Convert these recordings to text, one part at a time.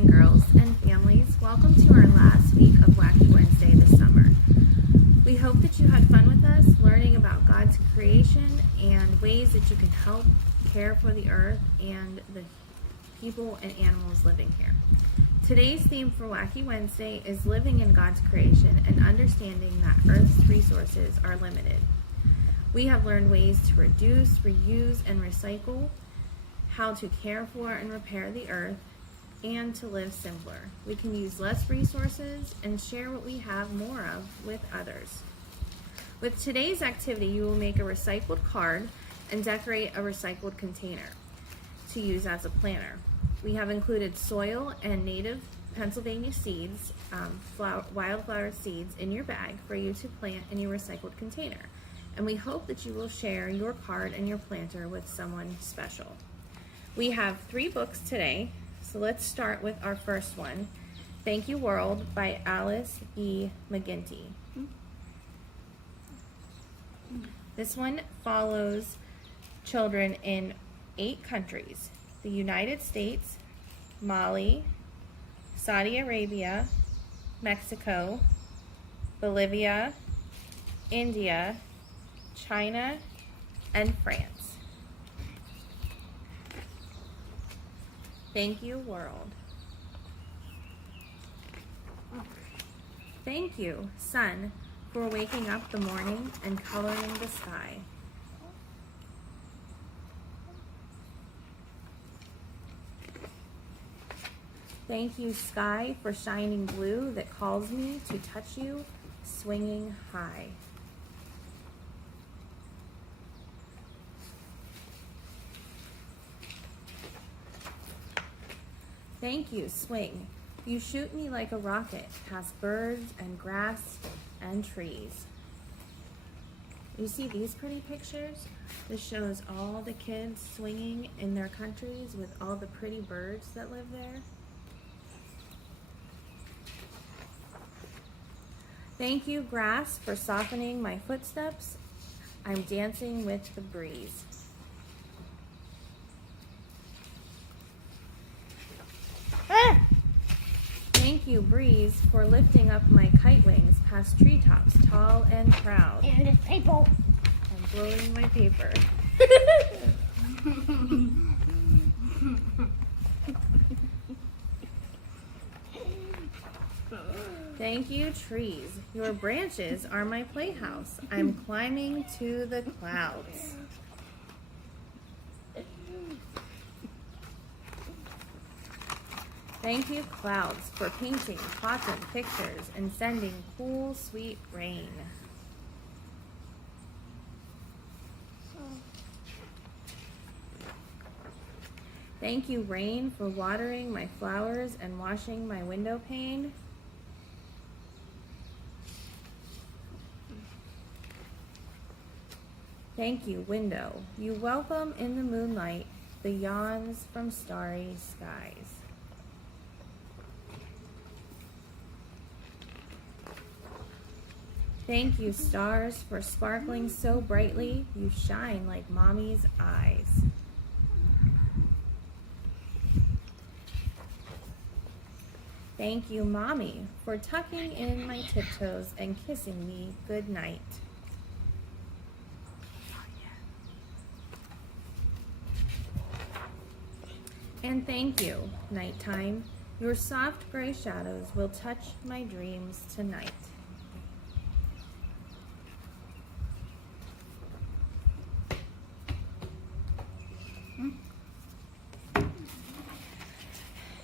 and girls and families. Welcome to our last week of Wacky Wednesday this summer. We hope that you had fun with us, learning about God's creation and ways that you can help care for the earth and the people and animals living here. Today's theme for Wacky Wednesday is living in God's creation and understanding that Earth's resources are limited. We have learned ways to reduce, reuse, and recycle, how to care for and repair the earth, and to live simpler. We can use less resources and share what we have more of with others. With today's activity, you will make a recycled card and decorate a recycled container to use as a planter. We have included soil and native Pennsylvania seeds, wildflower seeds in your bag for you to plant in your recycled container. And we hope that you will share your card and your planter with someone special. We have 3 books today, so let's start with our first one, Thank You World by Alice E. McGinty. This one follows children in 8 countries: the United States, Mali, Saudi Arabia, Mexico, Bolivia, India, China, and France. Thank you, world. Thank you, sun, for waking up the morning and coloring the sky. Thank you, sky, for shining blue that calls me to touch you, swinging high. Thank you, swing. You shoot me like a rocket past birds and grass and trees. You see these pretty pictures? This shows all the kids swinging in their countries with all the pretty birds that live there. Thank you, grass, for softening my footsteps. I'm dancing with the breeze. Thank you, breeze, for lifting up my kite wings past treetops tall and proud. And it's paper. I'm blowing my paper. Thank you, trees. Your branches are my playhouse. I'm climbing to the clouds. Thank you, clouds, for painting cotton pictures and sending cool, sweet rain. Thank you, rain, for watering my flowers and washing my window pane. Thank you, window. You welcome in the moonlight the yawns from starry skies. Thank you, stars, for sparkling so brightly. You shine like mommy's eyes. Thank you, mommy, for tucking in my tiptoes and kissing me good night. And thank you, nighttime. Your soft gray shadows will touch my dreams tonight.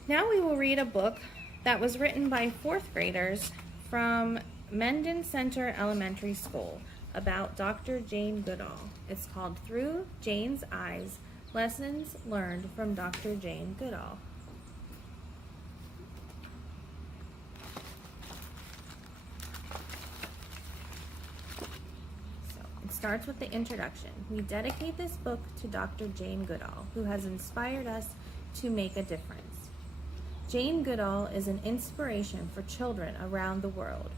Now we will read a book that was written by 4th graders from Menden Center Elementary School about Dr. Jane Goodall. It's called Through Jane's Eyes, Lessons Learned from Dr. Jane Goodall. It starts with the introduction. We dedicate this book to Dr. Jane Goodall, who has inspired us to make a difference. Jane Goodall is an inspiration for children around the world.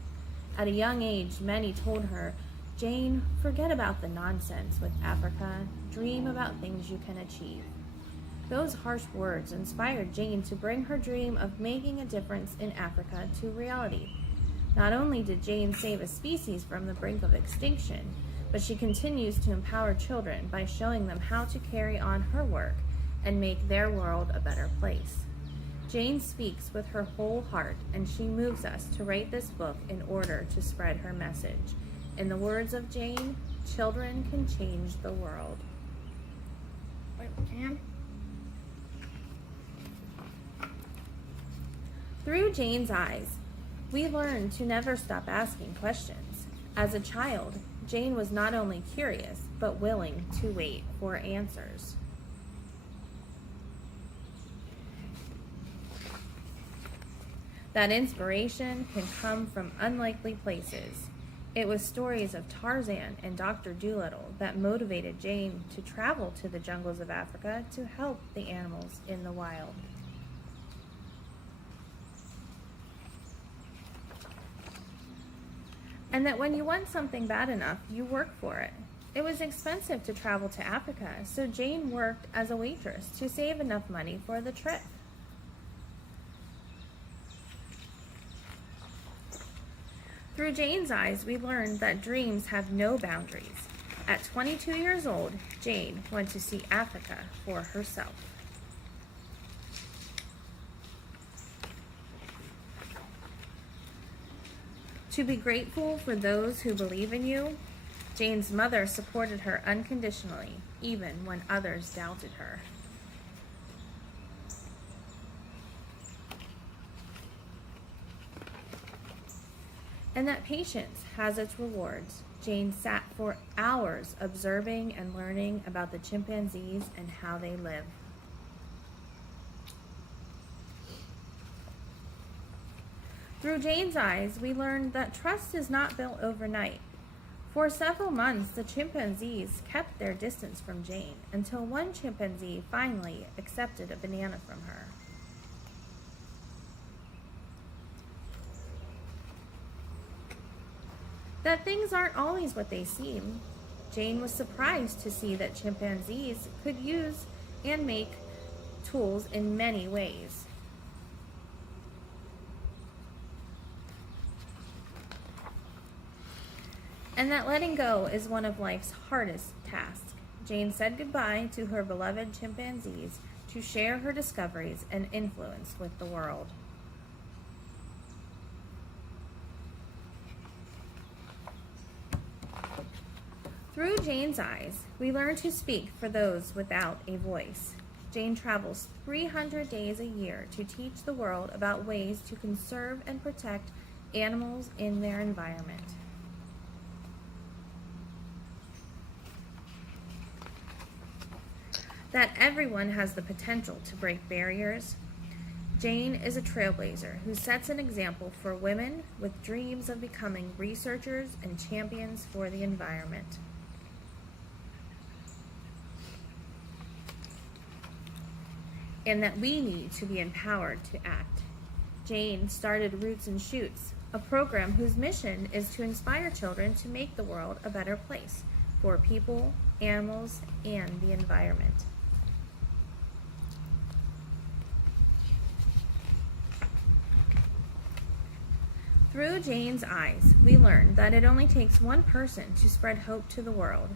At a young age, many told her, "Jane, forget about the nonsense with Africa. Dream about things you can achieve." Those harsh words inspired Jane to bring her dream of making a difference in Africa to reality. Not only did Jane save a species from the brink of extinction, but she continues to empower children by showing them how to carry on her work and make their world a better place. Jane speaks with her whole heart, and she moves us to write this book in order to spread her message. In the words of Jane, children can change the world. Wait, can? Through Jane's eyes, we learn to never stop asking questions. As a child, Jane was not only curious, but willing to wait for answers. That inspiration can come from unlikely places. It was stories of Tarzan and Dr. Dolittle that motivated Jane to travel to the jungles of Africa to help the animals in the wild. And that when you want something bad enough, you work for it. It was expensive to travel to Africa, so Jane worked as a waitress to save enough money for the trip. Through Jane's eyes, we learned that dreams have no boundaries. At 22 years old, Jane went to see Africa for herself. To be grateful for those who believe in you, Jane's mother supported her unconditionally, even when others doubted her. And that patience has its rewards. Jane sat for hours observing and learning about the chimpanzees and how they live. Through Jane's eyes, we learned that trust is not built overnight. For several months, the chimpanzees kept their distance from Jane until one chimpanzee finally accepted a banana from her. That things aren't always what they seem. Jane was surprised to see that chimpanzees could use and make tools in many ways. And that letting go is one of life's hardest tasks. Jane said goodbye to her beloved chimpanzees to share her discoveries and influence with the world. Through Jane's eyes, we learn to speak for those without a voice. Jane travels 300 days a year to teach the world about ways to conserve and protect animals in their environment. That everyone has the potential to break barriers. Jane is a trailblazer who sets an example for women with dreams of becoming researchers and champions for the environment. And that we need to be empowered to act. Jane started Roots and Shoots, a program whose mission is to inspire children to make the world a better place for people, animals, and the environment. Through Jane's eyes, we learned that it only takes one person to spread hope to the world.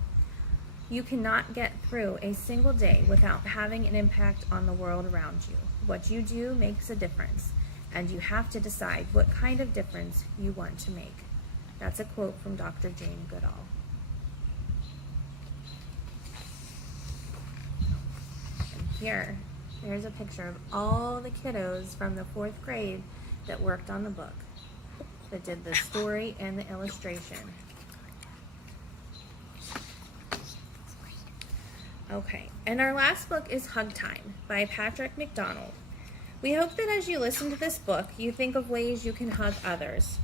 You cannot get through a single day without having an impact on the world around you. What you do makes a difference, and you have to decide what kind of difference you want to make. That's a quote from Dr. Jane Goodall. And here's a picture of all the kiddos from the 4th grade that worked on the book, that did the story and the illustration. Okay, and our last book is Hug Time by Patrick McDonald. We hope that as you listen to this book, you think of ways you can hug others.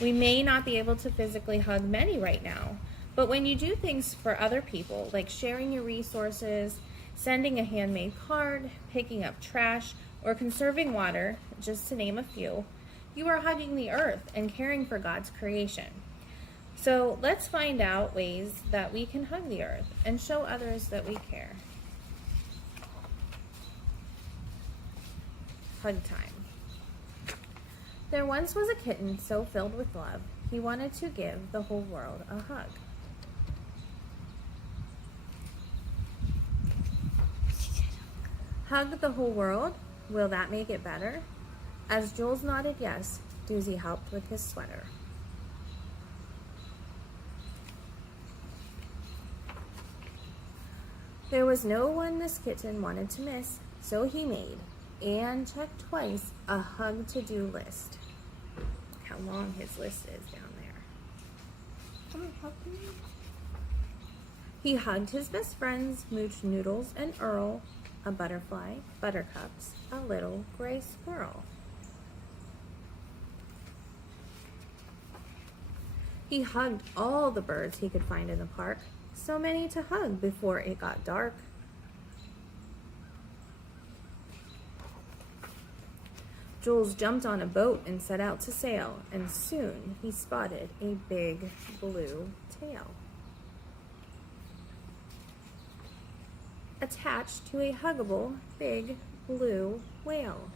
We may not be able to physically hug many right now, but when you do things for other people, like sharing your resources, sending a handmade card, picking up trash, or conserving water, just to name a few, you are hugging the earth and caring for God's creation. So let's find out ways that we can hug the earth and show others that we care. hug time. There once was a kitten so filled with love, he wanted to give the whole world a hug. Hug the whole world? Will that make it better? As Jules nodded yes, Doozy helped with his sweater. There was no one this kitten wanted to miss, so he made, and checked twice, a hug to-do list. Look how long his list is down there. Someone help me? He hugged his best friends, Mooch, Noodles, and Earl, a butterfly, buttercups, a little gray squirrel. He hugged all the birds he could find in the park, so many to hug before it got dark. Jules jumped on a boat and set out to sail, and soon he spotted a big blue tail attached to a huggable big blue whale.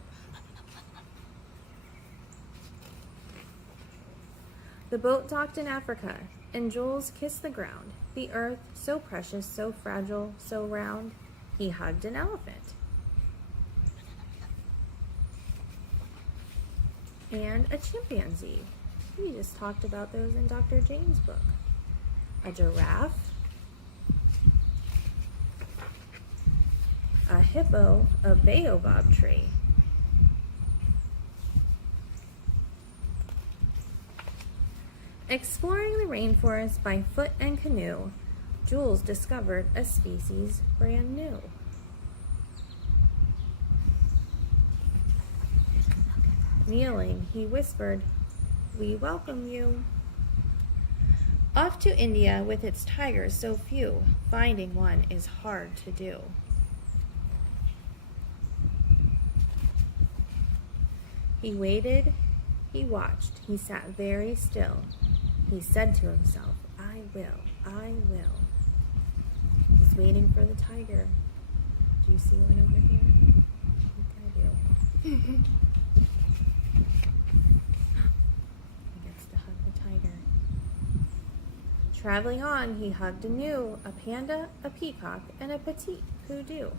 The boat docked in Africa, and Jules kissed the ground, the earth so precious, so fragile, so round. He hugged an elephant. And a chimpanzee. We just talked about those in Dr. Jane's book. A giraffe. A hippo, a baobab tree. Exploring the rainforest by foot and canoe, Jules discovered a species brand new. Kneeling, he whispered, "We welcome you." Off to India with its tigers so few, finding one is hard to do. He waited, he watched, he sat very still. He said to himself, I will. He's waiting for the tiger. Do you see one over here? I think I do. He gets to hug the tiger. Traveling on, he hugged anew a panda, a peacock, and a petite poodoo.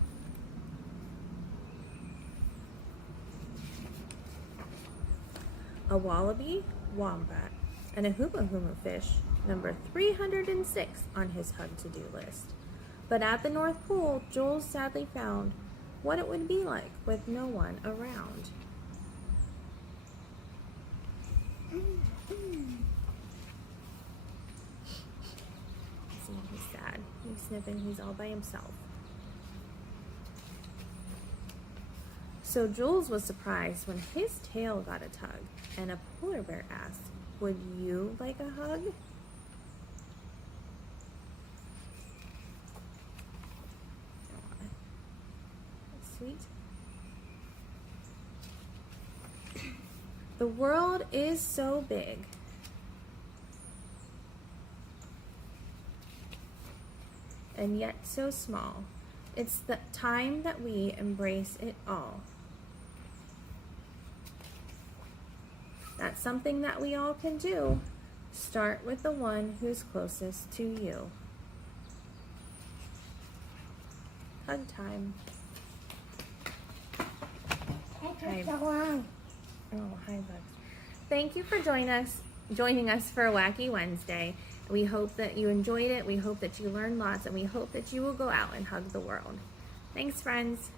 A wallaby, wombat, and a huma fish, number 306 on his hug to-do list. But at the North Pole, Jules sadly found what it would be like with no one around. See, he's sad. He's sniffing. He's all by himself. So Jules was surprised when his tail got a tug, and a polar bear asked, "Would you like a hug?" That's sweet. The world is so big. And yet so small. It's the time that we embrace it all. That's something that we all can do. Start with the one who's closest to you. Hug time. Hi. Oh, hi, Bugs. Thank you for joining us for Wacky Wednesday. We hope that you enjoyed it. We hope that you learned lots, and we hope that you will go out and hug the world. Thanks, friends.